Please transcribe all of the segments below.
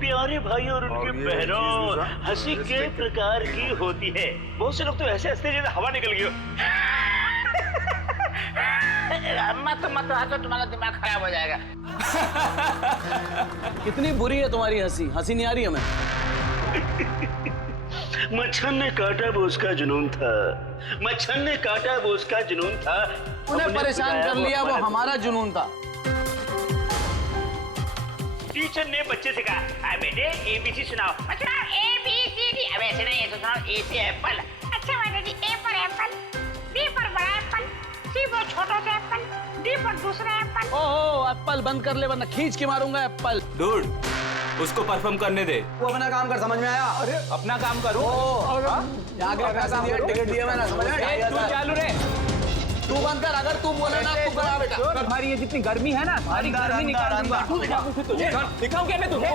प्यारे भाई और उनकी बहनों, हंसी कई प्रकार की होती है। बहुत से लोग तो ऐसे हंसते जैसे हवा निकल गई हो। मत हंसो, तुम्हारा दिमाग खराब हो जाएगा। कितनी बुरी है तुम्हारी हंसी, हंसी नहीं आ रही हमें। मच्छर ने काटा वो उसका जुनून था, मच्छर ने काटा वो उसका जुनून था। उन्हें परेशान कर लिया वो हमारा जुनून था। टीचर ने बच्चे से कहा, बेटे ABC सुनाओ। बच्चा ABCD। अब ऐसे नहीं, ऐसे सुनाओ। A से एप्पल। अच्छा माता जी, A पर एप्पल, B पर बड़ा एप्पल, C पर छोटा सा एप्पल, D पर दूसरा एप्पल। ओहो, एप्पल बंद कर ले वरना खींच के मारूंगा एप्पल। डूड, उसको परफॉर्म करने दे। वो अपना काम कर, समझ में आया? अरे अपना काम करूं? आगे पैसे दिए, टिकट दिया मैंने, समझ में आया? तू चालू रे। तू बंद कर, अगर तू बोले ना तू करा बेटा। तुम्हारी ये जितनी गर्मी है ना, सारी गर्मी निकाल दूंगा। दिखाऊं क्या मैं तुझे?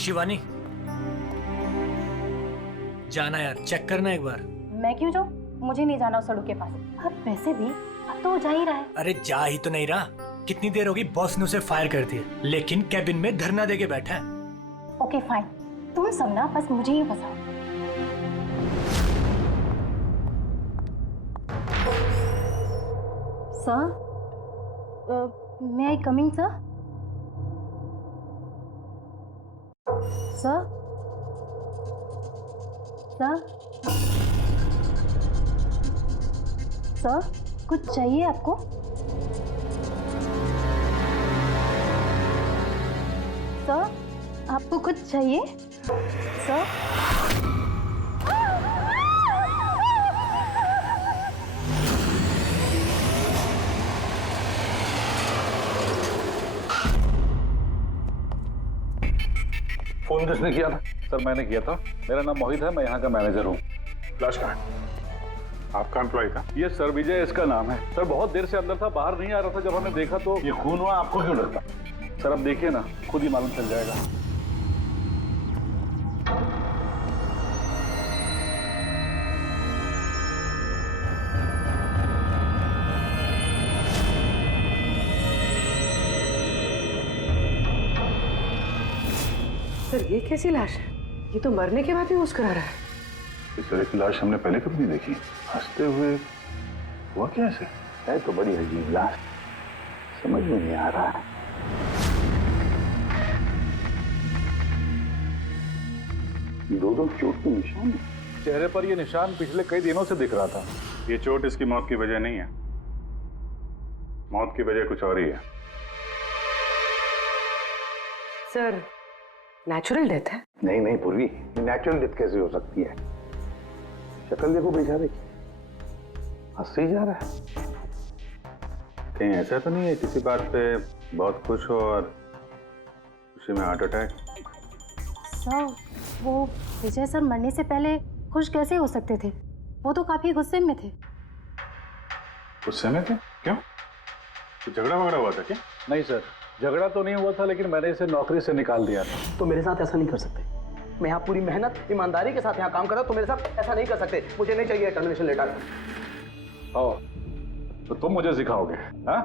शिवानी, जाना यार, चेक करना एक बार। मैं क्यों जाऊं? मुझे नहीं जाना उस सड़क के पास। अब वैसे भी अब तो वो जा ही रहा है। अरे जा ही तो नहीं रहा। कितनी देर होगी बॉस ने उसे फायर कर दिया, लेकिन कैबिन में धरना देके बैठा है। ओके फाइन, तुम सब ना बस मुझे ही फंसाओ। Sir, may I coming sir? Sir, sir, sir, कुछ चाहिए आपको? सर, आपको कुछ चाहिए? सर, फोन किसने किया था? सर मैंने किया था। मेरा नाम मोहित है, मैं यहाँ का मैनेजर हूँ। लाश कहाँ है? आपका एम्प्लॉय था? ये सर विजय इसका नाम है। सर बहुत देर से अंदर था, बाहर नहीं आ रहा था। जब हमने देखा तो ये खून हुआ, आपको क्यों लगता? सर अब देखिए ना, खुद ही मालूम चल जाएगा। सर ये कैसी लाश है? ये तो मरने के बाद भी मुस्कुरा रहा है। इस तरह की लाश हमने पहले कभी नहीं देखी। हंसते हुए हुआ कैसे? है तो बड़ी अजीब लाश, समझ में नहीं आ रहा है। दो चोट के निशान है चेहरे पर। ये निशान पिछले कई दिनों से दिख रहा था। ये चोट इसकी मौत की वजह नहीं है, मौत की वजह कुछ और ही है। सर नेचुरल डेथ है? नहीं नहीं पूर्वी, नेचुरल डेथ कैसे हो सकती है? शक्ल देखो बेचारे की, हंस ही जा रहा है। कहीं ऐसा तो नहीं है किसी बात पे बहुत खुश हो और खुशी में हार्ट अटैक? सर, वो विजय सर मरने से पहले खुश कैसे हो सकते थे? वो तो काफी गुस्से में थे। गुस्से में थे? क्यों? तो झगड़ा वगड़ा हुआ था क्या? नहीं सर, झगड़ा तो नहीं हुआ था, लेकिन मैंने इसे नौकरी से निकाल दिया था। तो मेरे साथ ऐसा नहीं कर सकते। मैं यहाँ पूरी मेहनत ईमानदारी के साथ यहाँ काम कर रहा हूँ, तो मेरे साथ ऐसा नहीं कर सकते। मुझे नहीं चाहिए टर्मिनेशन लेटर। आओ, तो तुम मुझे सिखाओगे? हाँ,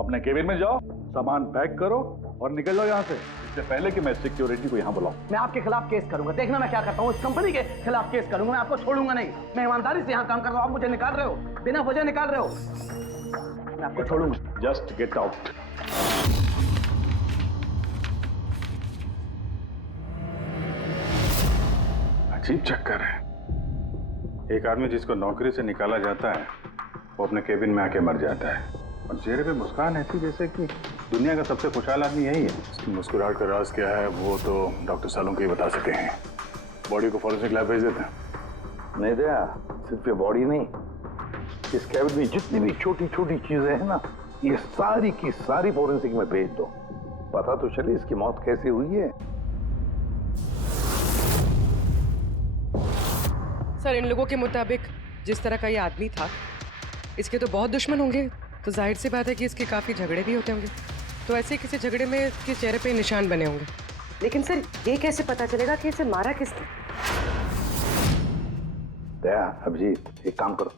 अपने केबिन में जाओ, सामान पैक करो और निकल जाओ यहाँ से, इससे पहले कि मैं सिक्योरिटी को यहाँ बुलाऊं। मैं आपके खिलाफ केस करूंगा, देखना मैं क्या करता हूँ। इस कंपनी के खिलाफ केस करूंगा, मैं आपको छोड़ूंगा नहीं। मैं ईमानदारी से यहाँ काम कर रहा हूँ, आप मुझे निकाल रहे हो, बिना वजह निकाल रहे हो। मैं आपको छोड़ूंगा। Just get out. अजीब चक्कर है। एक आदमी जिसको नौकरी से निकाला जाता है वो अपने केबिन में आके मर जाता है और चेहरे पे मुस्कान ऐसी जैसे कि दुनिया का सबसे खुशहाल आदमी यही है। उसकी मुस्कुराहट का राज क्या है वो तो डॉक्टर सालुंके ही बता सके हैं। बॉडी को फॉरेंसिक लैब भेज देते हैं। नहीं दया, सिर्फ ये बॉडी नहीं, इस केबिन में जितनी भी छोटी छोटी चीजें हैं ना, ये सारी की सारी फॉरेंसिक में भेज दो, पता तो चले इसकी मौत कैसे हुई है। सर इन लोगों के मुताबिक जिस तरह का ये आदमी था, इसके तो बहुत दुश्मन होंगे, तो जाहिर सी बात है कि इसके काफी झगड़े भी होते होंगे। तो ऐसे किसी झगड़े में इसके चेहरे पे निशान बने होंगे। लेकिन सर ये कैसे पता चलेगा कि इसे मारा किसने? दया, अभिजीत, एक काम करो,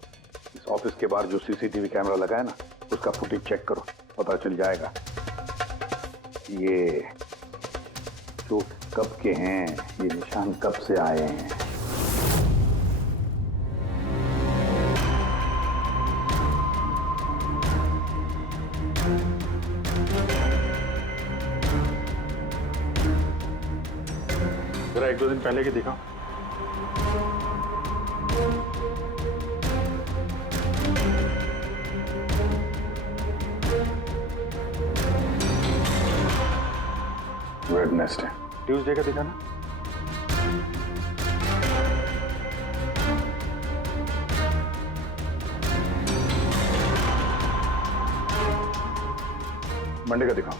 इस ऑफिस के बाहर जो सीसीटीवी कैमरा लगा है ना, उसका फुटेज चेक करो, पता चल जाएगा ये चोट कब के हैं, ये निशान कब से आए हैं। जरा 1-2 दिन पहले की दिखाओ। वेडनेसडे, ट्यूसडे का दिखाना। मंडे का दिखाओ।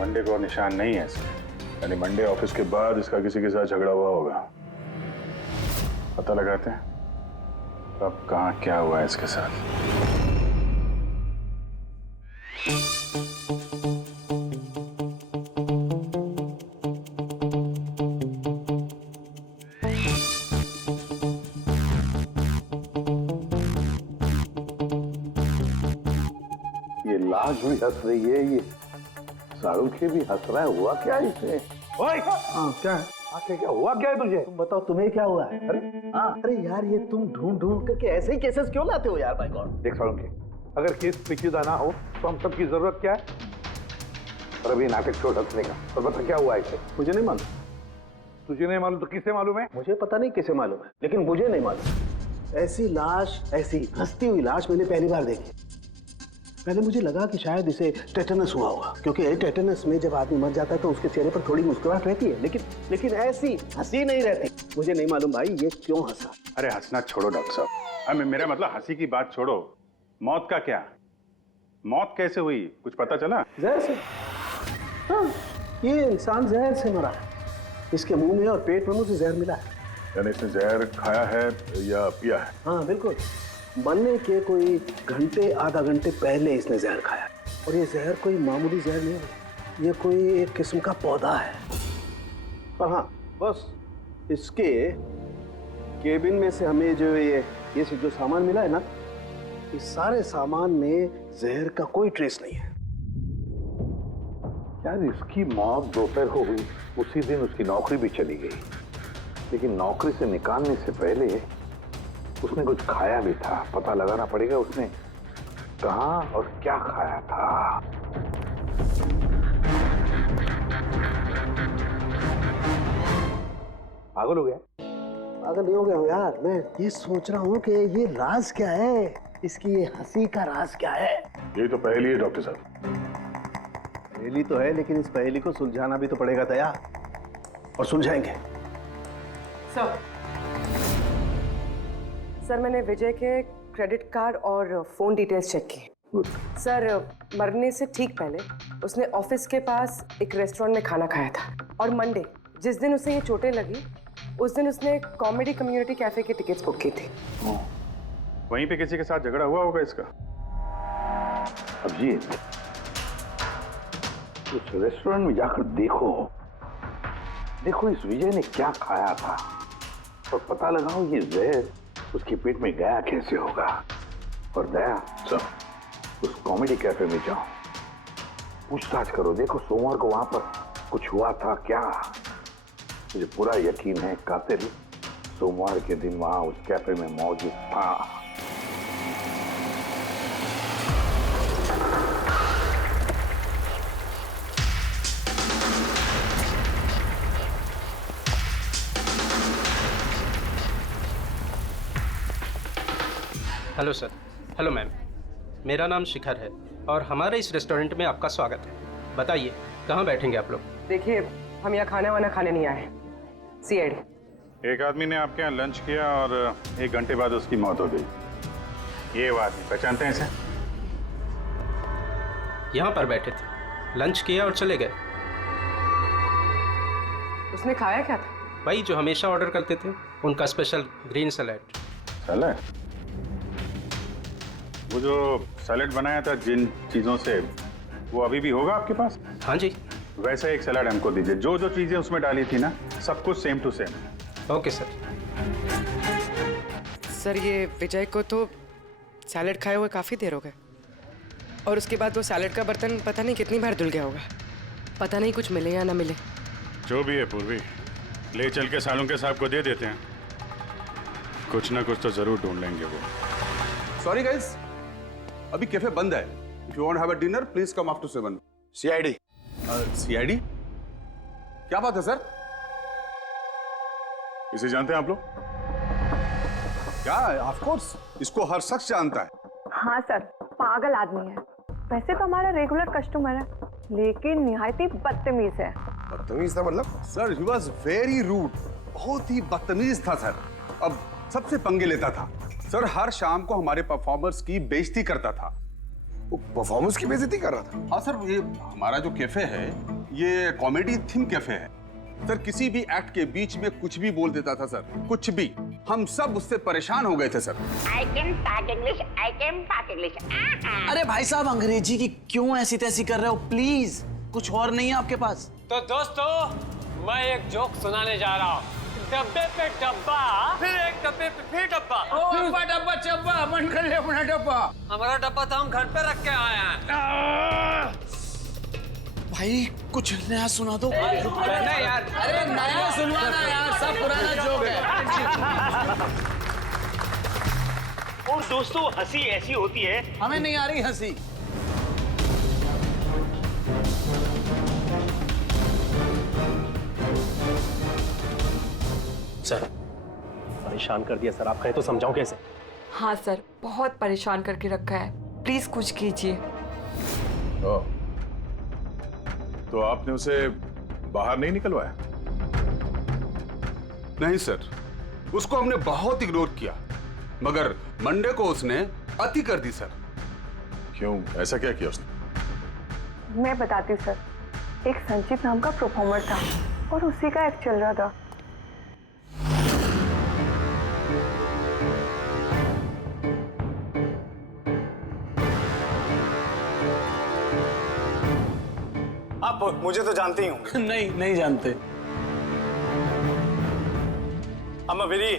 मंडे को निशान नहीं है इसमें, यानी मंडे ऑफिस के बाद इसका किसी के साथ झगड़ा हुआ होगा। पता लगाते हैं अब कहाँ क्या हुआ है इसके साथ। ये लाश भी हंस रही है, ये शाहरुख भी हंस रहा है, हुआ क्या है इसे? ओए हाँ क्या है? क्या हुआ क्या है तुझे? तुम बताओ तुम्हें क्या हुआ है? अरे हाँ अरे यार ये तुम ढूंढ ढूंढ करके ऐसे ही केसेस क्यों लाते हो यार? By God. देख शाहरुख, अगर केस पेचीदा ना हो तो हम सबकी जरूरत क्या है? और अभी नाटक छोड़ हंसने का, और बता क्या हुआ इसे? मुझे नहीं मालूम। तुझे नहीं मालूम तो किसे मालूम है? मुझे पता नहीं किसे मालूम है, लेकिन मुझे नहीं मालूम। ऐसी लाश, ऐसी हंसती हुई लाश मैंने पहली बार देखी। पहले मुझे लगा कि शायद इसे टेटनस हुआ होगा, क्योंकि टेटनस में जब आदमी मर जाता है तो उसके चेहरे पर थोड़ी मुस्कुराहट रहती है, लेकिन ऐसी हंसी नहीं रहती। मुझे नहीं मालूम भाई ये क्यों हंसा। अरे हंसना छोड़ो डॉक्टर साहब, मेरा मतलब हंसी की बात छोड़ो, मौत का क्या? मौत कैसे हुई, कुछ पता चला? जहर से। हाँ, ये इंसान जहर से मरा है। इसके मुंह में और पेट में मुझे जहर मिला है। यानी इसने जहर खाया है या पिया है? हाँ बिल्कुल, मरने के कोई घंटे आधा घंटे पहले इसने जहर खाया। और ये जहर कोई मामूली जहर नहीं है, ये कोई एक किस्म का पौधा है। पर हाँ बस इसके केबिन में से हमें जो ये जो सामान मिला है ना, इस सारे सामान में जहर का कोई ट्रेस नहीं है। यार इसकी मौत दोपहर को हुई, उसी दिन उसकी नौकरी भी चली गई, लेकिन नौकरी से निकालने से पहले उसने कुछ खाया भी था। पता लगाना पड़ेगा उसने कहाँ और क्या खाया था। पागल हो गया? पागल नहीं हो गया हूँ यार, मैं ये सोच रहा हूँ कि ये राज क्या है, इसकी ये हंसी का राज क्या है। ये तो पहली है डॉक्टर साहब। पहेली तो है, लेकिन इस पहेली को सुलझाना भी तो पड़ेगा दया, और सुलझाएंगे। सर मैंने विजय के क्रेडिट कार्ड और फोन डिटेल्स चेक की। सर मरने से ठीक पहले उसने ऑफिस के पास एक रेस्टोरेंट में खाना खाया था, और मंडे जिस दिन उसे ये चोटें लगी उस दिन उसने कॉमेडी कम्युनिटी कैफे की टिकट्स बुक की थी। वहीं पे किसी के साथ झगड़ा हुआ होगा इसका। अभिजीत, उस रेस्टोरेंट में जाकर देखो इस विजय ने क्या खाया था, और पता लगाओ ये जहर उसके पेट में गया कैसे होगा। और दया उस कॉमेडी कैफे में जाओ, पूछताछ करो, देखो सोमवार को वहां पर कुछ हुआ था क्या। मुझे पूरा यकीन है कातिल सोमवार के दिन वहां उस कैफे में मौजूद था। Hello sir. हेलो मैम, मेरा नाम शिखर है और हमारे इस रेस्टोरेंट में आपका स्वागत है। बताइए कहाँ बैठेंगे आप लोग? देखिए हम यहाँ खाना वाना खाने नहीं आए, सीआईडी। एक आदमी ने आपके यहाँ लंच किया और 1 घंटे बाद उसकी मौत हो गई। ये वो आदमी पहचानते हैं इसे? यहाँ पर बैठे थे, लंच किया और चले गए। उसने खाया क्या था? भाई जो हमेशा ऑर्डर करते थे, उनका स्पेशल ग्रीन सैलेड। सैलेड? वो जो सैलेड बनाया था जिन चीज़ों से, वो अभी भी होगा आपके पास? हाँ जी। वैसे एक सैलेड हमको दीजिए, जो जो चीज़ें उसमें डाली थी ना, सब कुछ same to same. Okay sir. Sir ये विजय को तो सैलेड खाए हुए काफ़ी देर हो गए और उसके बाद वो सैलेड का बर्तन पता नहीं कितनी बार धुल गया होगा। पता नहीं कुछ मिले या ना मिले। जो भी है पूर्वी, ले चल के सालुंके साहब को दे देते हैं, कुछ ना कुछ तो जरूर ढूंढ लेंगे वो। सॉरी गाइस, अभी कैफे बंद है। If you want have a dinner please come after 7। CID. CID? क्या बात है सर? इसे जानते हैं आप लोग? क्या? ऑफ कोर्स, इसको हर शख्स जानता है। हाँ सर, पागल आदमी है। वैसे तो हमारा रेगुलर कस्टमर है, लेकिन निहायती बदतमीज है। बदतमीज था मतलब? सर ही वॉज वेरी रूड, बहुत ही बदतमीज था सर। अब सबसे पंगे लेता था सर, हर शाम को हमारे परफॉर्मर्स की बेइज्जती करता था। वो परफॉर्मेंस की बेइज्जती कर रहा था? हाँ सर, ये हमारा जो कैफे है ये कॉमेडी थीम कैफे है सर। किसी भी एक्ट के बीच में कुछ भी बोल देता था सर, कुछ भी। हम सब उससे परेशान हो गए थे sir. I can talk English, I can talk English. अरे भाई साहब, अंग्रेजी की क्यों ऐसी तैसी कर रहे हो? प्लीज, कुछ और नहीं है आपके पास? तो दोस्तों, मैं एक जोक सुनाने जा रहा हूँ। डब्बे पे डब्बा, फिर एक डब्बे पे फिर डब्बा। डब्बा डब्बा चब्बा, मन कर ले अपना डब्बा। हमारा डब्बा तो हम घर पे रख के आए हैं। भाई कुछ नया सुना दो। नहीं यार, अरे नया सुनवाना यार, सब पुराना जोक है। और दोस्तों, हंसी ऐसी होती है। हमें नहीं आ रही हंसी। सर, परेशान कर दिया सर, आप कहें तो समझाऊं कैसे? हाँ सर, बहुत परेशान करके रखा है, प्लीज कुछ कीजिए। तो आपने उसे बाहर नहीं निकलवाया? नहीं सर, उसको हमने बहुत इग्नोर किया, मगर मंडे को उसने अति कर दी सर। क्यों, ऐसा क्या किया उसने? मैं बताती हूँ सर। एक संचित नाम का परफॉर्मर था और उसी का एक्ट चल रहा था। आप मुझे तो जानते ही होंगे। नहीं, नहीं जानते। I'm a very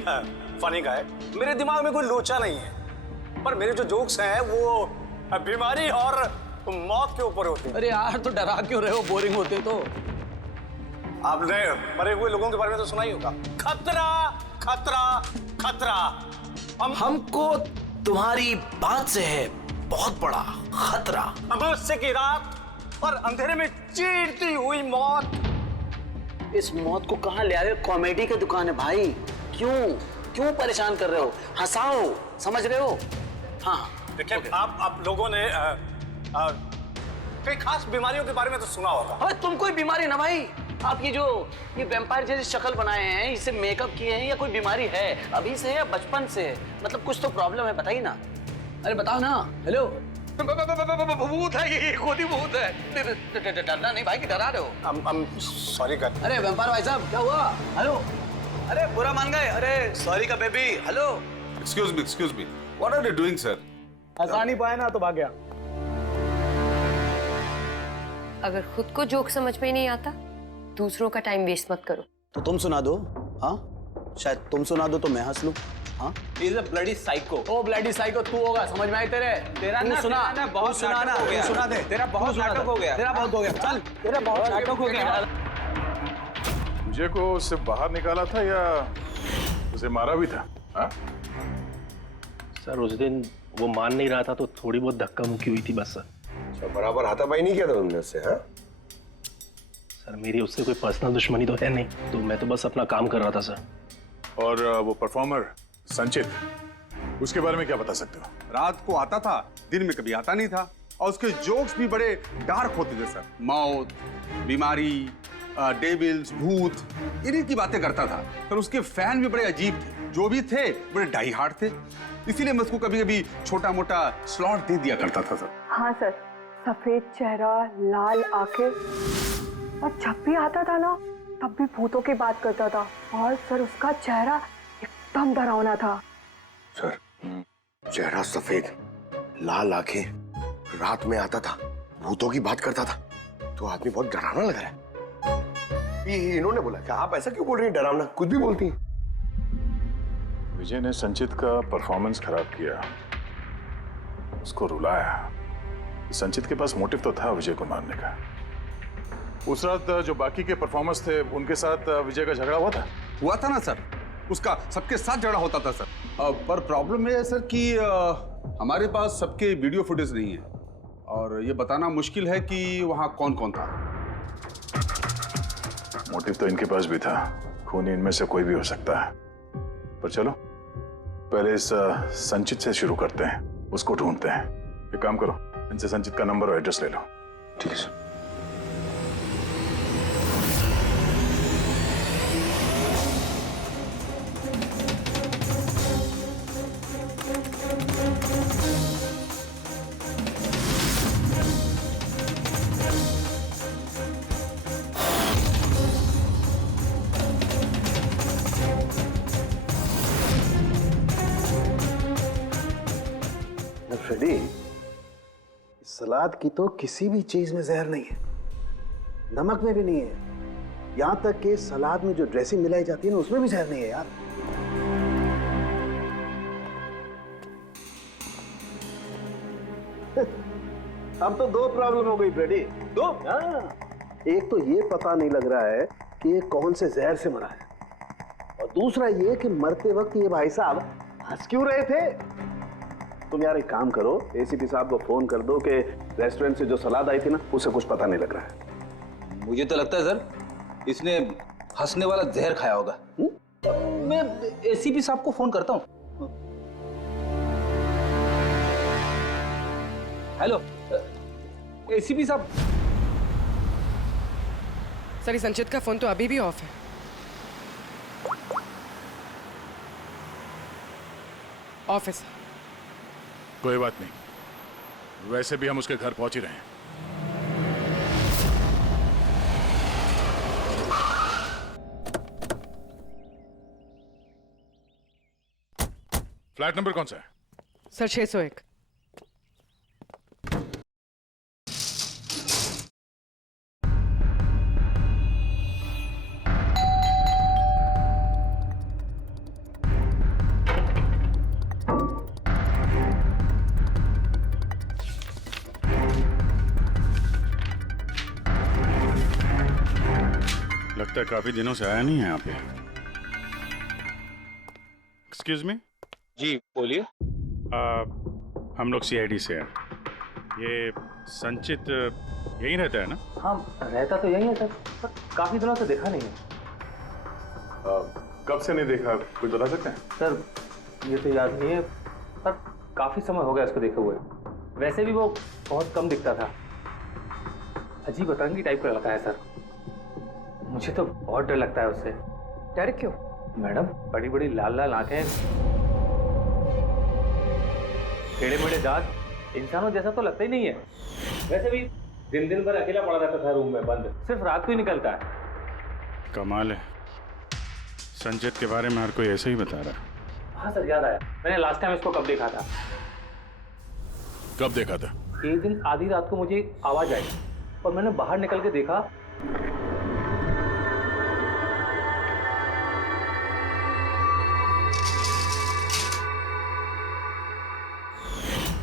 funny guy। मेरे दिमाग में कोई लोचा नहीं है, पर मेरे जो जोक्स हैं वो बीमारी और मौत के ऊपर होते हैं। अरे यार, तो डरा क्यों रहे हो? बोरिंग होते तो। आपने मरे हुए लोगों के बारे में तो सुना ही होगा। खतरा खतरा खतरा। हमको तुम्हारी बात से है बहुत बड़ा खतरा। अमावस्या की रात और अंधेरे में चीरती हुई मौत। इस मौत को कहाँ ले आए? कॉमेडी की दुकान है भाई। क्यों परेशान कर रहे हो? हंसाओ, समझ रहे हो? हाँ देखिए, आप लोगों ने कई खास बीमारियों के बारे में तो सुना होगा। अरे तुम कोई बीमारी ना भाई। आप ये वैम्पायर जैसी शक्ल बनाए हैं, इसे मेकअप किए हैं, या कोई बीमारी है अभी से या बचपन से? मतलब कुछ तो प्रॉब्लम है, बताइए ना। अरे बताओ ना। हेलो, भूत है ये, खुद ही भूत है। डरना नहीं भाई, कि डरा रहे हो? सॉरी कर। अरे वैम्पायर भाई साहब, क्या हुआ? हेलो, अरे बुरा मान गए? अरे सॉरी का baby. Hello, excuse me, what are you doing sir? हंसा नहीं पाया ना तो भाग गया। अगर खुद को जोक समझ में नहीं आता, दूसरों का टाइम वेस्ट मत करो। तो तुम सुना दो। हाँ, शायद तुम सुना दो तो मैं हंस लूं। हाँ, He's a bloody psycho। Oh bloody psycho तू होगा, समझ में आई तेरे? तेरा ना सुना, बहुत सुना ना, नाटक हो गया। सुना दे। तेरा बहुत नाटक हो गया। तेरा बहुत हो गया। चल, तेरा बहुत नाटक हो गया। मुझे को उससे बाहर निकाला था या उसे मारा भी था? हाँ? सर उस दिन वो मान नहीं रहा था तो थोड़ी बहुत धक्का मुक्की हुई थी बस सर। बराबर हाथापाई नहीं किया था तुमने उससे? हाँ सर, मेरी उससे कोई पर्सनल दुश्मनी तो है नहीं, तो मैं तो बस अपना काम कर रहा था सर। और वो परफॉर्मर संचित, उसके बारे में क्या बता सकते हो? रात को आता था, दिन में कभी आता नहीं था, और उसके जोक्स भी बड़े डार्क होते थे सर। मौत, बीमारी, डेविल्स, भूत, इन्हीं की बातें करता था। पर उसके फैन भी बड़े अजीब थे, जो भी थे बड़े डाई हार्ड थे। इसीलिए मैं उसको कभी कभी छोटा मोटा स्लॉट दे दिया करता था सर। हाँ सर, सफेद चेहरा, लाल आंखें, और जब भी आता था ना तब भी भूतों की बात करता था। और सर उसका चेहरा एकदम डरावना था। सर, चेहरा सफेद, लाल आंखें, रात में आता था, भूतों की बात करता था, तो आदमी बहुत डरावना लग रहा है। ये इन्होंने बोला कि आप ऐसा क्यों बोल रही हैं? डरावना कुछ भी बोलती हैं। विजय ने संचित का परफॉर्मेंस खराब किया, उसको रुलाया। संचित के पास मोटिव तो था विजय को मारने का। उस रात जो बाकी के परफॉर्मर्स थे उनके साथ विजय का झगड़ा हुआ था ना सर। उसका सबके साथ झगड़ा होता था सर। पर प्रॉब्लम ये है सर कि हमारे पास सबके वीडियो फुटेज नहीं है और ये बताना मुश्किल है कि वहां कौन कौन था। मोटिव तो इनके पास भी था, खूनी इनमें से कोई भी हो सकता है। पर चलो पहले इस संचित से शुरू करते हैं, उसको ढूंढते हैं। एक काम करो, इनसे संचित का नंबर और एड्रेस ले लो। ठीक है सर। फ्रेडी, सलाद की तो किसी भी चीज में जहर नहीं है, नमक में भी नहीं है, यहां तक कि सलाद में जो ड्रेसिंग मिलाई जाती है ना उसमें भी जहर नहीं है यार। अब तो दो प्रॉब्लम हो गई फ्रेडी। दो? एक तो ये पता नहीं लग रहा है कि ये कौन से जहर से मरा है, और दूसरा ये कि मरते वक्त ये भाई साहब हंस क्यों रहे थे। तुम यार एक काम करो, एसीपी साहब को फोन कर दो कि रेस्टोरेंट से जो सलाद आई थी ना उसे कुछ पता नहीं लग रहा है। मुझे तो लगता है सर इसने हंसने वाला जहर खाया होगा। मैं एसीपी साहब को फोन करता हूँ। हेलो एसीपी साहब। सर इस संचित का फोन तो अभी भी ऑफ है। ऑफिस। कोई बात नहीं, वैसे भी हम उसके घर पहुंच ही रहे हैं। फ्लैट नंबर कौन सा है? सर 601। लगता है काफी दिनों से आया नहीं है यहाँ पे। Excuse me. जी बोलिए। हम लोग सीआईडी से हैं। ये संचित यहीं रहता है ना? हाँ रहता तो यहीं है सर, पर काफी दिनों से देखा नहीं है। कब से नहीं देखा, कुछ बता सकते हैं? सर ये तो याद नहीं है, पर काफी समय हो गया उसको देखे हुए। वैसे भी वो बहुत कम दिखता था, अजीब अतरंगी टाइप का लड़का है सर। मुझे तो बहुत डर लगता है उससे। डर क्यों? मैडम बड़ी बड़ी लाल लाल आंखें, टेढ़े मेढ़े दांत, इंसानों जैसा तो लगता ही नहीं है। वैसे भी दिन दिन भर अकेला पड़ा रहता था रूम में बंद, सिर्फ रात को ही निकलता है। कमाल है, संचित के बारे में हर कोई ऐसे ही बता रहा है। हाँ सर याद आया, मैंने लास्ट टाइम इसको कब देखा था। कब देखा था? एक दिन आधी रात को मुझे आवाज आई और मैंने बाहर निकल के देखा,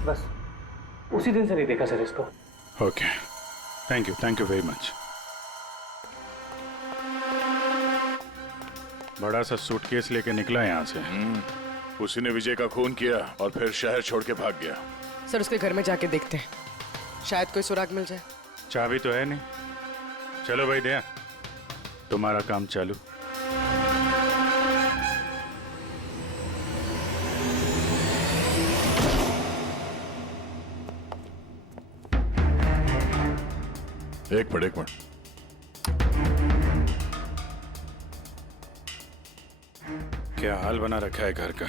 बस उसी दिन से नहीं देखा सर इसको। Okay, thank you very much. बड़ा सा सूटकेस लेके निकला यहाँ से। उसी ने विजय का खून किया और फिर शहर छोड़ के भाग गया। सर उसके घर में जाके देखते हैं, शायद कोई सुराग मिल जाए। चाबी तो है नहीं। चलो भाई दया, तुम्हारा काम चालू। एक मिनट। क्या हाल बना रखा है घर का,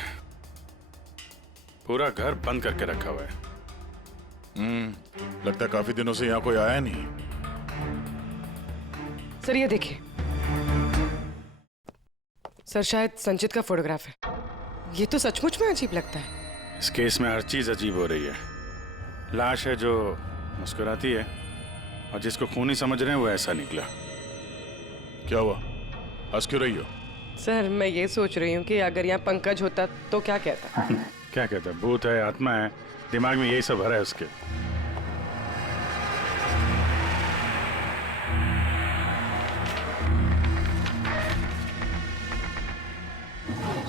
पूरा घर बंद करके रखा हुआ है। लगता है काफी दिनों से यहाँ कोई आया नहीं। सर ये देखिए, सर शायद संचित का फोटोग्राफ है। ये तो सचमुच में अजीब लगता है। इस केस में हर चीज अजीब हो रही है। लाश है जो मुस्कुराती है, और जिसको खूनी समझ रहे हैं वो ऐसा निकला। क्या हुआ, हंस क्यों रही हो? सर मैं ये सोच रही हूँ कि अगर यहाँ पंकज होता तो क्या कहता? क्या कहता है? भूत है, आत्मा है, दिमाग में यही सब भरा है उसके।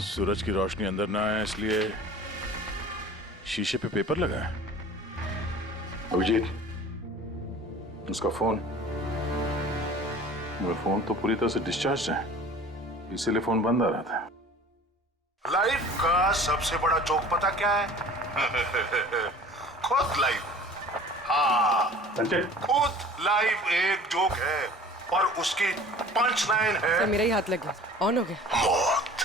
सूरज की रोशनी अंदर ना आए इसलिए शीशे पे पेपर लगा है। अभिजीत, उसका फोन, मेरा फोन तो पूरी तरह से डिस्चार्ज है, इसीलिए फोन बंद आ रहा था। लाइफ का सबसे बड़ा जोक पता क्या है? खुद लाइफ। हाँ, खुद लाइफ एक जोक है और उसकी पंच लाइन है। सर मेरा ही हाथ लग गया, ऑन हो गया। मौत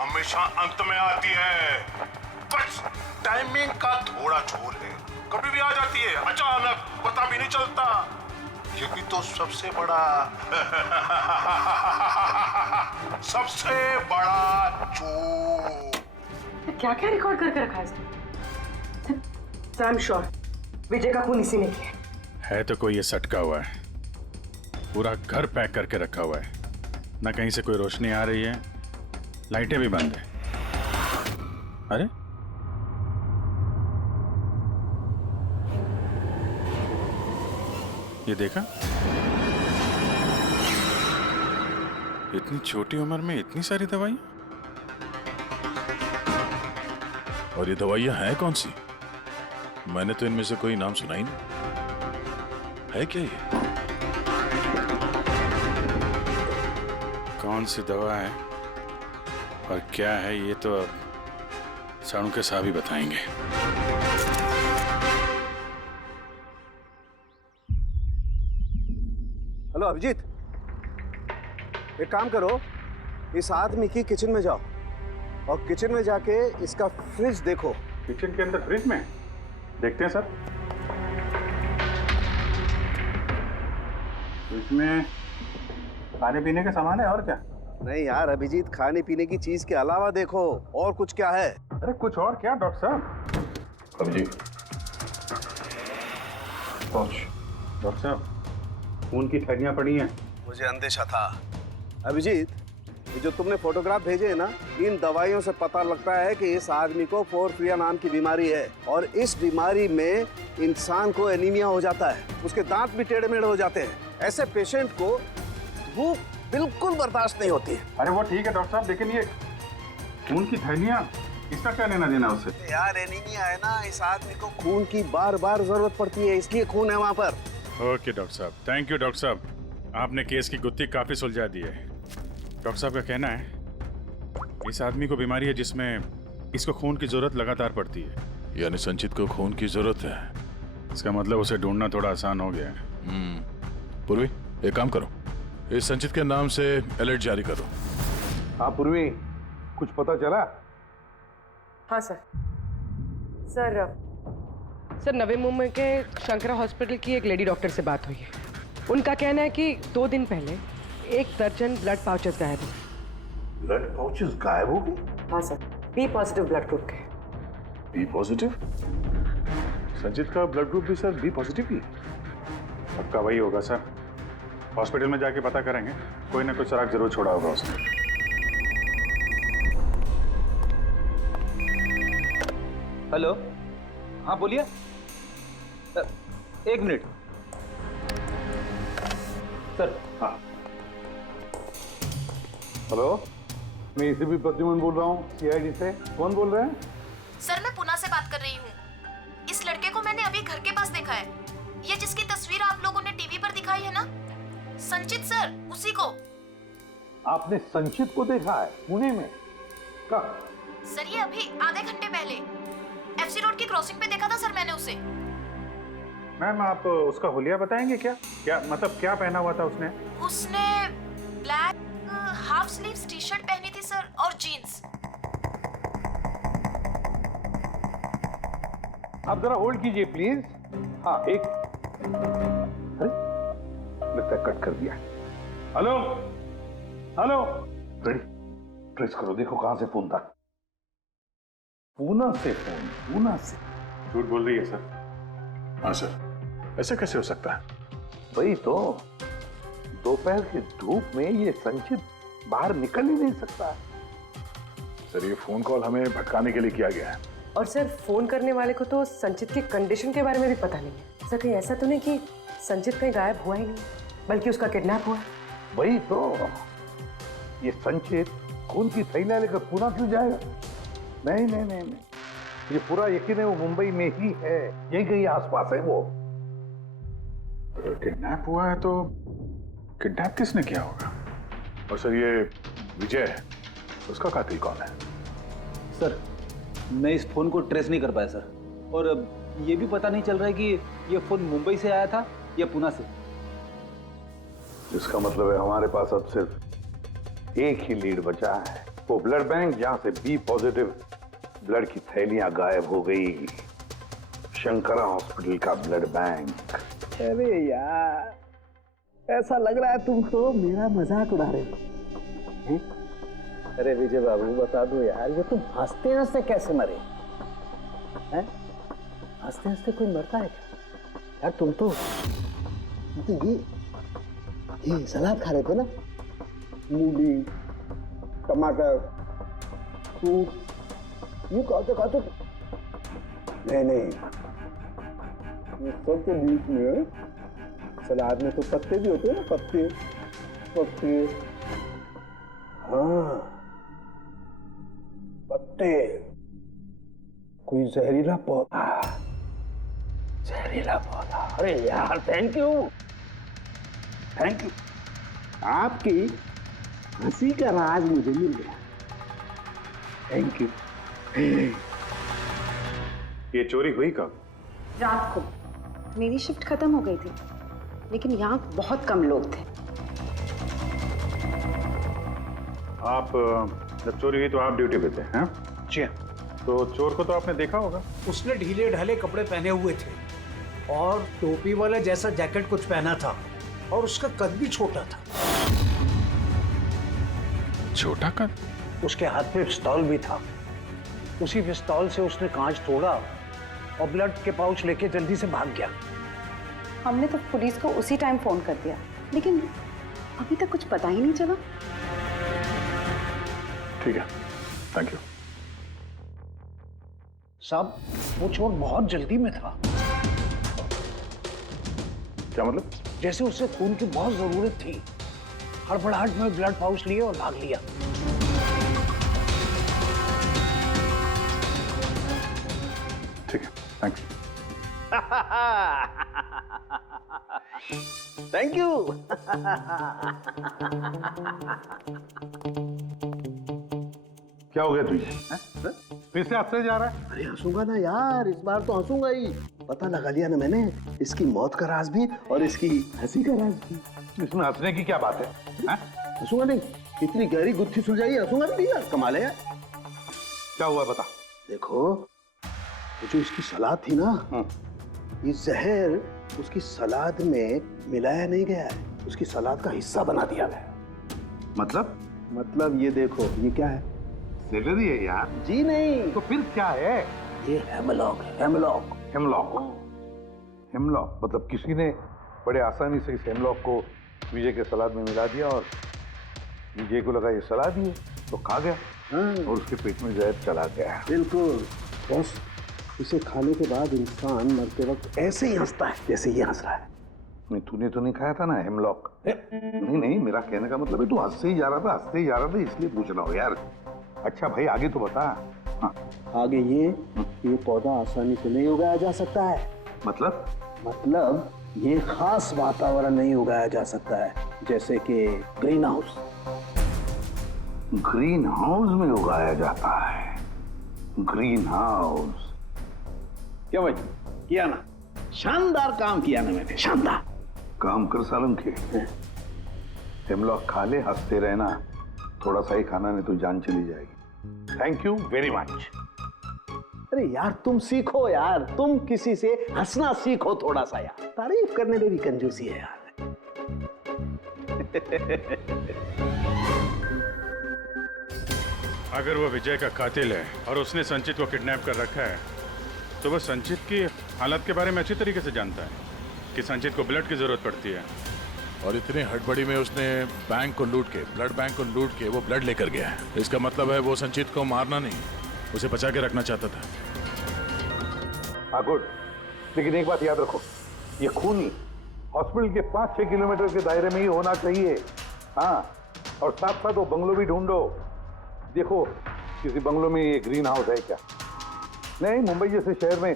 हमेशा अंत में आती है, बस टाइमिंग का थोड़ा झोल है, कभी भी आ जाती है अचानक, पता भी नहीं चलता। यही तो सबसे बड़ा सबसे बड़ा जोक। क्या क्या रिकॉर्ड करके रखा है इसने? सर आई एम श्योर विजय का खून इसी ने किया है। तो कोई ये सटका हुआ है, पूरा घर पैक करके रखा हुआ है, ना कहीं से कोई रोशनी आ रही है, लाइटें भी बंद है। अरे ये देखा, इतनी छोटी उम्र में इतनी सारी दवाइयां, और ये दवाइयां हैं कौन सी? मैंने तो इनमें से कोई नाम सुना ही नहीं। है क्या ये? कौन सी दवा है और क्या है ये तो अब साणु के साहब ही बताएंगे। हेलो अभिजीत, एक काम करो, इस आदमी की किचन में जाओ और किचन में जाके इसका फ्रिज देखो। किचन के अंदर फ्रिज में? देखते हैं सर। इसमें खाने पीने का सामान है और क्या? नहीं यार अभिजीत, खाने पीने की चीज के अलावा देखो और कुछ क्या है। अरे कुछ और क्या डॉक्टर साहब? अभिजीत, डॉक्टर साहब, खून की थैलियां पड़ी हैं। मुझे अंदेशा था। अभिजीत, ये जो तुमने फोटोग्राफ भेजे हैं ना, इन दवाइयों से पता लगता है कि इस आदमी को पोर्फिरिया नाम की बीमारी है और इस बीमारी में इंसान को एनीमिया हो जाता है, उसके दांत भी टेढ़े मेढ़े हो जाते हैं। ऐसे पेशेंट को भूख बिल्कुल बर्दाश्त नहीं होती है। अरे वो ठीक है डॉक्टर साहब, लेकिन ये खून की थैलियां, इसका क्या लेना देना उससे? यार एनीमिया है ना, इस आदमी को खून की बार बार जरूरत पड़ती है, इसलिए खून है वहाँ पर। ओके डॉक्टर साहब, थैंक यू डॉक्टर साहब, आपने केस की गुत्थी काफी सुलझा दी है। डॉक्टर साहब का कहना है इस आदमी को बीमारी है जिसमें इसको खून की जरूरत लगातार पड़ती है। यानी संचित को खून की जरूरत है। इसका मतलब उसे ढूंढना थोड़ा आसान हो गया है। पूर्वी, एक काम करो, इस संचित के नाम से अलर्ट जारी करो। हाँ पूर्वी, कुछ पता चला? हाँ सर। सर नवी मुंबई के शंकरा हॉस्पिटल की एक लेडी डॉक्टर से बात हुई है। उनका कहना है कि 2 दिन पहले 1 दर्जन ब्लड पाउचेस गायब हुए। ब्लड पाउचेस गायब हो गए? हाँ sir, B positive blood group के। B positive? संचित का ब्लड ग्रुप भी सर बी पॉजिटिव ही है। पक्का वही होगा सर, हॉस्पिटल में जाके पता करेंगे, कोई ना कोई सुराग जरूर छोड़ा होगा उसने। हेलो, हाँ बोलिए। 1 मिनट सर। हाँ हेलो, मैं एसीपी प्रद्युमन बोल रहा हूँ, सीआईडी से। कौन बोल रहे हैं? सर मैं पुणे से बात कर रही हूँ। इस लड़के को मैंने अभी घर के पास देखा है। ये जिसकी तस्वीर आप लोगों ने टीवी पर दिखाई है ना, संचित सर, उसी को। आपने संचित को देखा है पुणे में? कब? सर ये अभी आधे घंटे पहले एफसी रोड की क्रॉसिंग पे देखा था सर मैंने उसे। मैम आप उसका हुलिया बताएंगे क्या? क्या मतलब क्या पहना हुआ था उसने? उसने black half sleeves T shirt पहनी थी सर और जीन्स। आप जरा होल्ड कीजिए प्लीज। हाँ एक, अरे लगता है कट कर दिया। हेलो हेलो, रेडी, ट्रेस करो, देखो कहां से फोन था। पूना से फोन? पूना से? झूठ बोल रही है सर। हाँ सर, ऐसे कैसे हो सकता है? वही तो, दोपहर की धूप में ये संचित बाहर निकल ही नहीं सकता। सर ये फोन कॉल हमें भटकाने के लिए किया गया है। और सर फोन करने वाले को तो संचित की कंडीशन के बारे में भी पता नहीं है। सर कहीं ऐसा तो नहीं कि संचित कहीं गायब हुआ ही नहीं, बल्कि उसका किडनैप हुआ? वही तो, ये संचित खून की थैलियां लेकर पुणे क्यों जाएगा? नहीं नहीं नहीं नहीं, ये पूरा यकीन है वो मुंबई में ही है, यही कहीं आसपास है वो। किडनैप हुआ है तो किडनैप किसने किया होगा? और सर ये विजय है, उसका कातिल कौन है? सर मैं इस फोन को ट्रेस नहीं कर पाया सर, और ये भी पता नहीं चल रहा है कि ये फोन मुंबई से आया था या पुणे से। इसका मतलब है हमारे पास अब सिर्फ एक ही लीड बचा है, वो ब्लड बैंक जहां से बी पॉजिटिव ब्लड की थैलियां गायब हो गई, शंकरा हॉस्पिटल का ब्लड बैंक। अरे यार, ऐसा लग रहा है तुम तो मेरा मजाक उड़ा रहे हो। अरे विजय बाबू बता दो यार, ये तुम हंसते हंसते कैसे मरे हैं? हंसते हंसते कोई मरता है क्या यार? तुम तो ये सलाद खा रहे थे ना, मूली टमाटर फ्रूट, ये खाते खाते नहीं, ये सब के बीच में सलाद में तो पत्ते भी होते हैं ना, पत्ते। हाँ पत्ते, कोई जहरीला पौधा। अरे यार थैंक यू, आपकी हंसी का राज मुझे मिल गया, थैंक यू। ये चोरी हुई कब? रात को मेरी शिफ्ट खत्म हो गई थी, लेकिन यहाँ बहुत कम लोग थे। आप जब चोरी हुई तो आप ड्यूटी पे थे? हैं? जी। तो चोर को तो आपने देखा होगा। उसने ढीले ढाले कपड़े पहने हुए थे और टोपी वाला जैसा जैकेट कुछ पहना था, और उसका कद भी छोटा था। छोटा कद? उसके हाथ में पिस्तौल भी था। उसी पिस्तौल से उसने कांच तोड़ा और ब्लड के पाउच लेके जल्दी से भाग गया। हमने तो पुलिस को उसी टाइम फोन कर दिया, लेकिन अभी तक कुछ पता ही नहीं चला। ठीक है, थैंक यू। साहब वो चोर बहुत जल्दी में था। क्या मतलब? जैसे उसे खून की बहुत जरूरत थी, हड़बड़ाहट में ब्लड पाउच लिए और भाग लिया। ठीक है, थैंक्स। Thank you. क्या हो गया तुझे? फिर से हंसने जा रहा है? अरे हंसूंगा ना यार, इस बार तो हंसूंगा ही। पता लगा लिया ना मैंने इसकी मौत का राज भी और इसकी हंसी का राज भी। इसमें हंसने की क्या बात है? हंसूंगा नहीं, इतनी गहरी गुत्थी सुलझाई, हंसूंगा नहीं यार, कमाल है यार। क्या हुआ बता। देखो ये जो इसकी सलाद थी ना, ये जहर उसकी सलाद में मिलाया नहीं गया है, उसकी सलाद का हिस्सा बना दिया गया। मतलब ये देखो, ये क्या है? सेलरी है यार। जी नहीं। तो फिर क्या है? ये हेमलॉक है, हेमलॉक। हेमलॉक मतलब किसी ने बड़े आसानी से इस हेमलॉक को विजय के सलाद में मिला दिया और विजय को लगा ये सलाद ही है तो खा गया और उसके पेट में जहर चला गया। बिल्कुल बस, इसे खाने के बाद इंसान मरते वक्त ऐसे ही हंसता है जैसे ये हंस रहा है। नहीं तूने तो नहीं खाया था ना हेमलॉक? नहीं, मेरा कहने का मतलब है तू हंसते ही जा रहा था इसलिए पूछ रहा हूँ यार। अच्छा भाई आगे तो बता। हाँ। आगे ये पौधा आसानी से नहीं उगाया जा सकता है। मतलब ये खास वातावरण नहीं उगाया जा सकता है, जैसे कि ग्रीन हाउस। ग्रीन हाउस में उगाया जाता है? ग्रीन हाउस क्या भाई किया ना? शानदार काम किया ना मैंने, शानदार काम कर सालम के। हेमलॉक खा ले, हंसते रहना, थोड़ा सा ही खाना नहीं तो जान चली जाएगी। Thank you very much. अरे यार तुम सीखो यार, तुम किसी से हंसना सीखो थोड़ा सा यार, तारीफ करने में भी कंजूसी है यार। अगर वो विजय का कातिल है और उसने संचित को किडनैप कर रखा है तो वो संचित की हालत के बारे में अच्छी तरीके से जानता है कि संचित को ब्लड की जरूरत पड़ती है। और इतनी हड़बड़ी में उसने बैंक को लूट के, ब्लड बैंक को लूट के वो ब्लड लेकर गया है। इसका मतलब है वो संचित को मारना नहीं, उसे बचा के रखना चाहता था। हाँ गुड, लेकिन एक बात याद रखो, ये खून ही हॉस्पिटल के 5-6 किलोमीटर के दायरे में ही होना चाहिए। हाँ, और साथ साथ वो बंगलो भी ढूंढो। देखो किसी बंगलो में ये ग्रीन हाउस है क्या? नहीं, मुंबई जैसे शहर में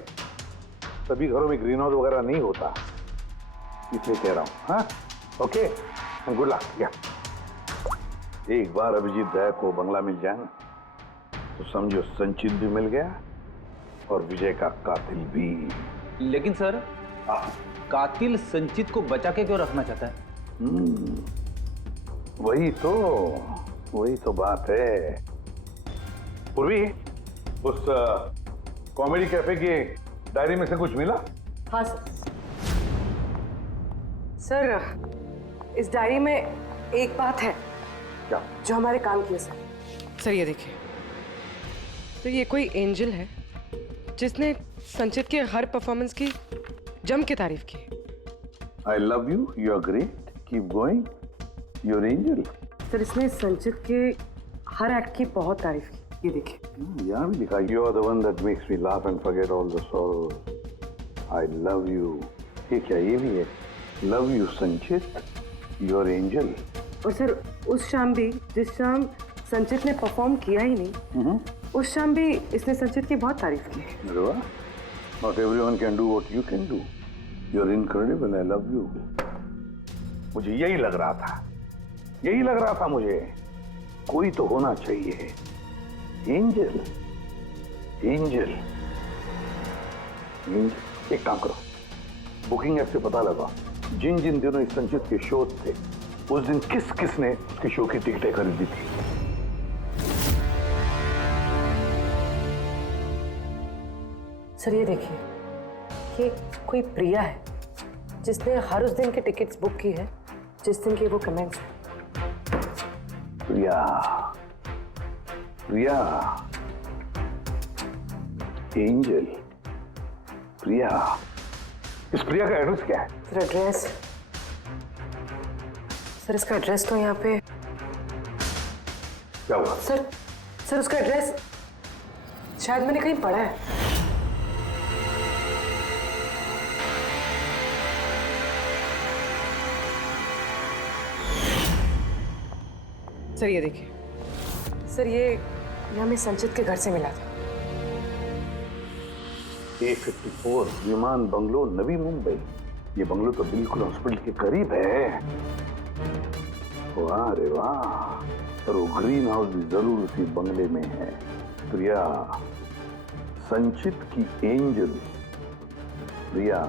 सभी घरों में ग्रीन हाउस वगैरह नहीं होता, इसलिए कह रहा हूँ। हाँ ओके, गुड लक। या एक बार अभिजीत दया को बंगला मिल जाए ना, तो समझो संचित भी मिल गया और विजय का कातिल भी। लेकिन सर, कातिल संचित को बचा के क्यों रखना चाहता है? वही तो बात है। पूर्वी, उस कॉमेडी कैफे की डायरी में से कुछ मिला? हाँ सर, इस डायरी में एक बात है क्या जो हमारे काम की है सर। ये देखिए, तो ये कोई एंजल है जिसने संचित के हर परफॉर्मेंस की जम के तारीफ की। I love you, you are great, keep going, you are angel. Sir, इसने संचित के हर एक्ट की बहुत तारीफ की। ये देखिए, यहाँ भी लिखा, you are the one that makes me laugh and forget all the sorrows, I love you. ये क्या, ये भी है, love you Sanchit, you are angel. और सर, उस शाम भी, जिस शाम संचित ने परफॉर्म किया ही नहीं, उस शाम भी इसने संचित की बहुत तारीफ की। अरे वाह, not everyone can do what you can do, you are incredible, I love you. मुझे यही लग रहा था मुझे, कोई तो होना चाहिए, एंजल। एक काम करो, बुकिंग ऐप से पता लगा जिन जिन दिनों इस संचित के शो थे, उस दिन किस किस ने उसके शो की टिकटें खरीदी थी। सर ये देखिए, ये कोई प्रिया है जिसने हर उस दिन की टिकट्स बुक की है जिस दिन के वो कमेंट्स हैं। प्रिया, एंजल, प्रिया। इस प्रिया का एड्रेस क्या है? सर एड्रेस, सर इसका एड्रेस तो यहाँ पे क्या हुआ? सर उसका एड्रेस शायद मैंने कहीं पढ़ा है। सर ये देखिए, सर ये हमें संचित के घर से मिला था। A54 विमान बंगलो, नवी मुंबई। ये बंगलो तो बिल्कुल हॉस्पिटल के करीब है। वाह रे वाह, और वो ग्रीन हाउस भी जरूर उसी बंगले में है। प्रिया, संचित की angel Priya.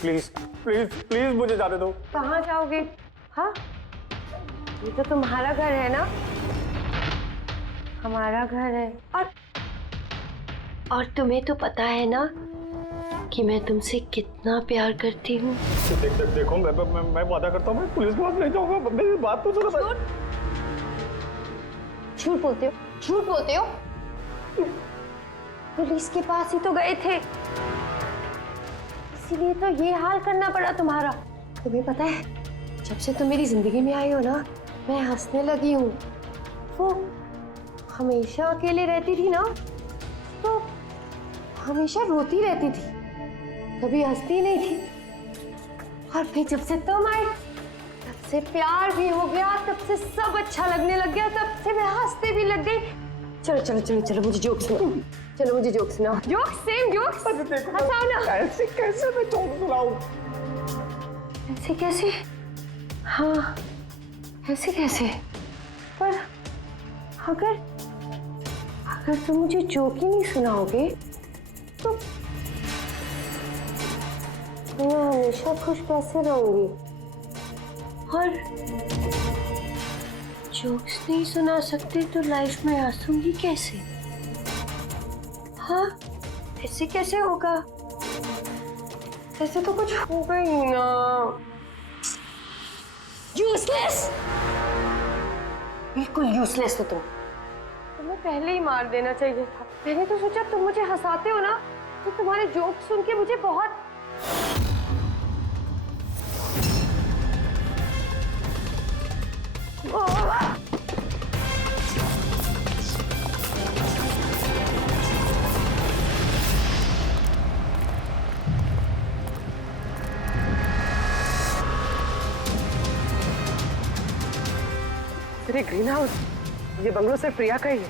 Please please please मुझे जाने दो। कहाँ जाओगे? हाँ, ये तो तुम्हारा घर है ना? हमारा घर है। और तुम्हें तो पता है ना कि मैं तुमसे कितना प्यार करती हूँ। देखो मैं वादा करता हूँ, मैं पुलिस के पास नहीं जाऊंगा। मेरी बात तो सुनो। झूठ बोलते हो। पुलिस के पास ही तो गए थे, इसीलिए तो ये हाल करना पड़ा तुम्हारा। तुम्हें पता है, जब से तुम मेरी जिंदगी में आई हो ना, मैं हंसने लगी हूँ। वो हमेशा अकेले रहती थी ना, तो हमेशा रोती रहती थी, कभी हंसती नहीं थी। और फिर जब से तुम आई, तब से प्यार भी हो गया, तब से सब अच्छा लगने लग गया, तब से मैं हंसते भी लग गई। चलो चलो चलो चलो, मुझे जोक सुनाओ। चलो मुझे जोक सुनाओ। Joke, same joke. हंसाओ ना। ऐसे कैसे मैं जोक सुनाऊं? ऐसे कैसे? हाँ, ऐसे कैसे? पर अगर तुम मुझे जोक ही नहीं सुनाओगे तो मैं हमेशा खुश कैसे रहूंगी? और जोक्स नहीं सुना सकते तो लाइफ में हंसूंगी कैसे? हाँ, ऐसे कैसे होगा? ऐसे तो कुछ होगा ही ना। यूजलेस, बिल्कुल यूजलेस हो तुम। तुम्हें पहले ही मार देना चाहिए था। मैंने तो सोचा तुम मुझे हंसाते हो ना, तो तुम्हारे जोक सुन के मुझे बहुत अरे ग्रीन हाउस, ये बंगलो सिर्फ प्रिया का ही है।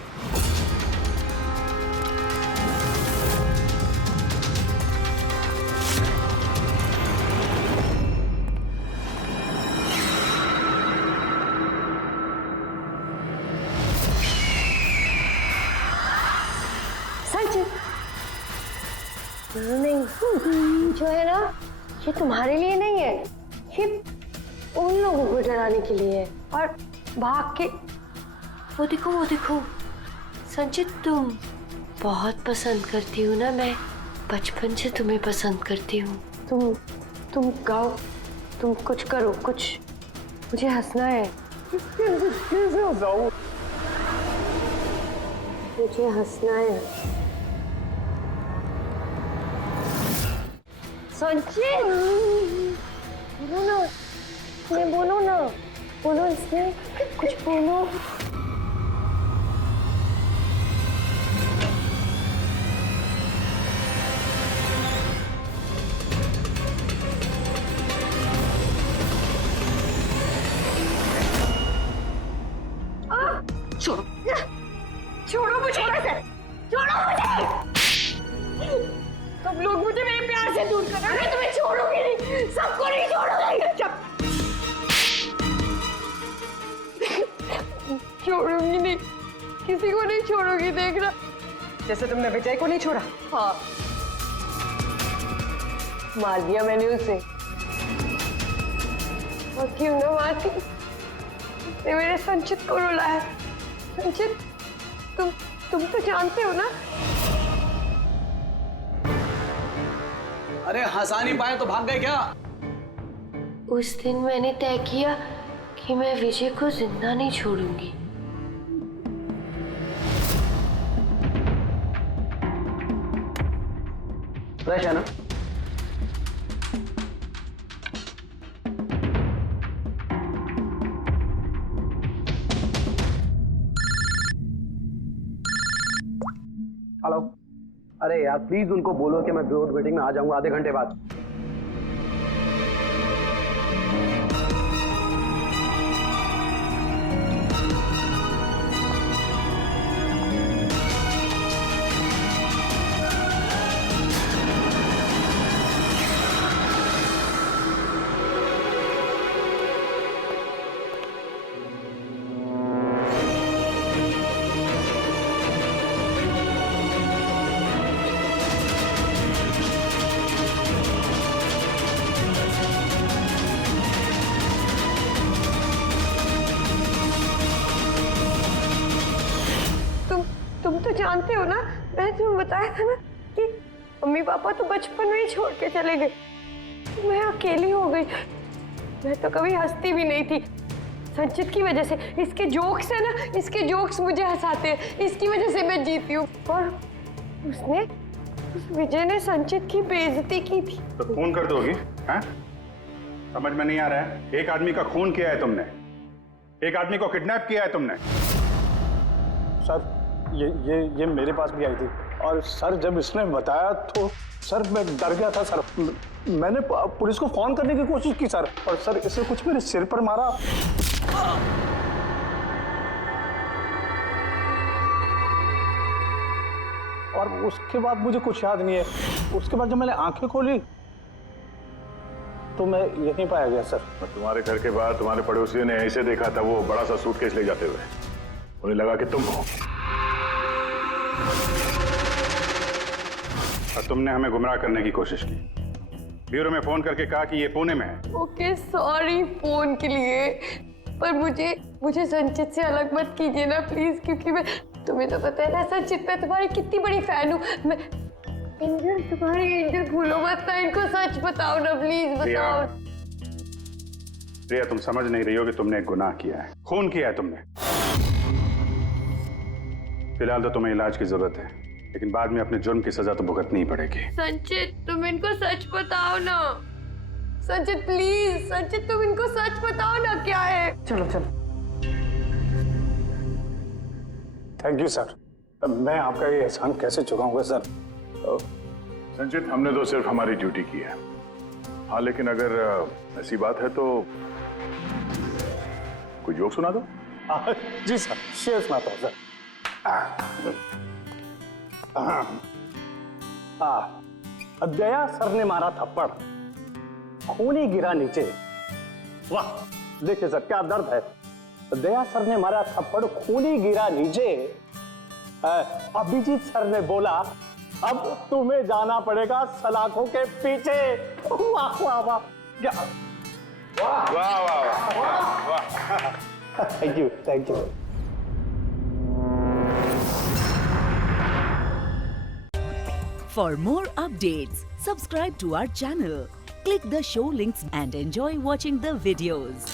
नहीं, जो है ना, ये तुम्हारे लिए नहीं है, ये उन लोगों को डराने के लिए है। और भाग के वो देखो संचित, तुम बहुत पसंद करती हो ना, मैं बचपन से तुम्हें पसंद करती हूँ। तुम गाओ, तुम कुछ करो, कुछ, मुझे हंसना है। कैसे हंसाऊं? मुझे हंसना है। संचित, बोलो ना, इसमें बोलो ना, बोलो इसमें, कुछ बोलो। छोड़ो, छोड़ो मुझे, छोड़ो मुझे। सब लोग मुझे मेरे प्यार से दूर कर रहे हैं। मैं तुम्हें छोड़ूंगी नहीं, सबको नहीं छोड़ूंगी। छोड़ूंगी नहीं, किसी को नहीं छोड़ूंगी, देखना। जैसे तुमने विजय को नहीं छोड़ा। हाँ, मार दिया मैंने उसे। और क्यों ना मारती, उसने मेरे संचित को रुलाया। संचित, तुम तो जानते हो ना। अरे हंसा नहीं पाए तो भाग गए क्या? उस दिन मैंने तय किया कि मैं विजय को जिंदा नहीं छोड़ूंगी। फ्रेश है ना? हेलो। अरे यार प्लीज उनको बोलो कि मैं बोर्ड मीटिंग में आ जाऊंगा आधे घंटे बाद। तुम तो जानते हो ना, मैंने तुम्हें बताया था ना कि मम्मी पापा तो बचपन में ही छोड़ के चले गए। मैं अकेली हो गई। मैं तो कभी हंसती भी नहीं थी, संचित की वजह से। इसके जोक्स है ना, इसके जोक्स मुझे हंसाते हैं, इसकी वजह से मैं जीती हूँ। और उस विजय ने संचित की बेइज्जती की थी। तो खून कर दोगी? हैं? समझ में नहीं आ रहा है? एक आदमी का खून किया है तुमने, एक आदमी को किडनैप किया है तुमने। सर ये मेरे पास भी आई थी, और सर जब इसने बताया तो सर मैं डर गया था सर। मैंने पुलिस को फोन करने की कोशिश की सर, और सर इसने कुछ मेरे सिर पर मारा। और उसके बाद मुझे कुछ याद नहीं है। उसके बाद जब मैंने आंखें खोली तो मैं यहीं पाया गया सर। तुम्हारे घर के बाहर तुम्हारे पड़ोसियों ने ऐसे देखा था, वो बड़ा सा सूटकेस ले जाते हुए। उन्हें लगा कि तुम हो, और तुमने हमें गुमराह करने की कोशिश की। ब्यूरो में फोन करके कहा कि ये पुणे में है। ओके सॉरी फोन के लिए, पर मुझे संचित से अलग मत कीजिए ना प्लीज, क्योंकि तुम्हें तो पता है ना संचित, मैं तुम्हारी कितनी बड़ी फैन हूँ। मैं एंजल, तुम्हारी एंजल भूलो मत ना, इनको सच बताओ ना प्लीज, बताओ। प्रिया, तुम समझ नहीं रही हो कि तुमने एक गुनाह किया है, खून किया है तुमने। फिलहाल तो तुम्हें इलाज की जरूरत है, लेकिन बाद में अपने जुर्म की सजा तो भुगतनी ही पड़ेगी। संचित, तुम इनको सच बताओ ना। संचित प्लीज, संचित तुम इनको सच बताओ ना क्या है। चलो चलो। थैंक यू सर, मैं आपका ये एहसान कैसे चुकाऊंगा सर। संचित, हमने तो सिर्फ हमारी ड्यूटी की है। हाँ, लेकिन अगर ऐसी बात है तो कोई जोक सुना दो। जी सर, शेयर सुनाता हूँ सर। दया सर ने मारा थप्पड़, खूनी गिरा नीचे। वाह, देखिए सर क्या दर्द है। दया सर ने मारा थप्पड़, खूनी गिरा नीचे। अभिजीत सर ने बोला, अब तुम्हें जाना पड़ेगा सलाखों के पीछे। वाह वाह वाह, क्या वाह वाह वाह वाह। Thank you, thank you. For more updates, subscribe to our channel, click the show links and enjoy watching the videos.